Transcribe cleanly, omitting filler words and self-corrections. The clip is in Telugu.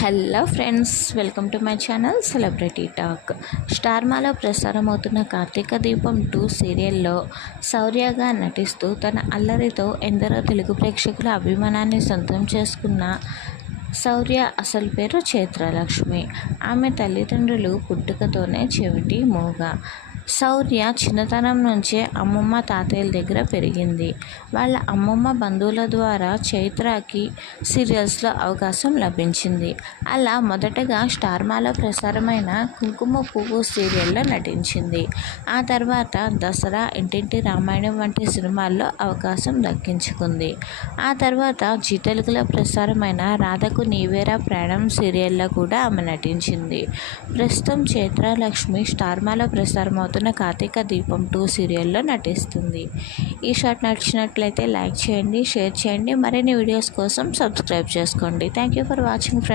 Hello friends, welcome to my channel celebrity talk. స్టార్మాలో ప్రసారమవుతున్న కార్తీక దీపం 2 సీరియల్లో శౌర్యగా నటిస్తూ తన అల్లరితో ఎందరో తెలుగు ప్రేక్షకుల అభిమానాన్ని సొంతం చేసుకున్న శౌర్య అసలు పేరు చైత్రలక్ష్మి. ఆమె తల్లిదండ్రులు పుట్టుకతోనే చెవిటి మూగ. శౌర్య చిన్నతనం నుంచే అమ్మమ్మ తాతయ్యల దగ్గర పెరిగింది. వాళ్ళ అమ్మమ్మ బంధువుల ద్వారా చైత్రకి సీరియల్స్లో అవకాశం లభించింది. అలా మొదటగా స్టార్మాలో ప్రసారమైన కుంకుమ పువ్వు సీరియల్లో నటించింది. ఆ తర్వాత దసరా, ఇంటింటి రామాయణం వంటి సినిమాల్లో అవకాశం దక్కించుకుంది. ఆ తర్వాత జీ తెలుగులో ప్రసారమైన రాధకు నీవేరా ప్రాణం సీరియల్లో కూడా ఆమె నటించింది. ప్రస్తుతం చైత్రలక్ష్మి స్టార్మాలో ప్రసారమవుతున్న కార్తీక దీపం 2 సీరియల్లో నటిస్తుంది. ఈ షాట్ నచ్చినట్లయితే లైక్ చేయండి, షేర్ చేయండి. మరిన్ని వీడియోస్ కోసం సబ్స్క్రైబ్ చేసుకోండి. Thank you for watching friends.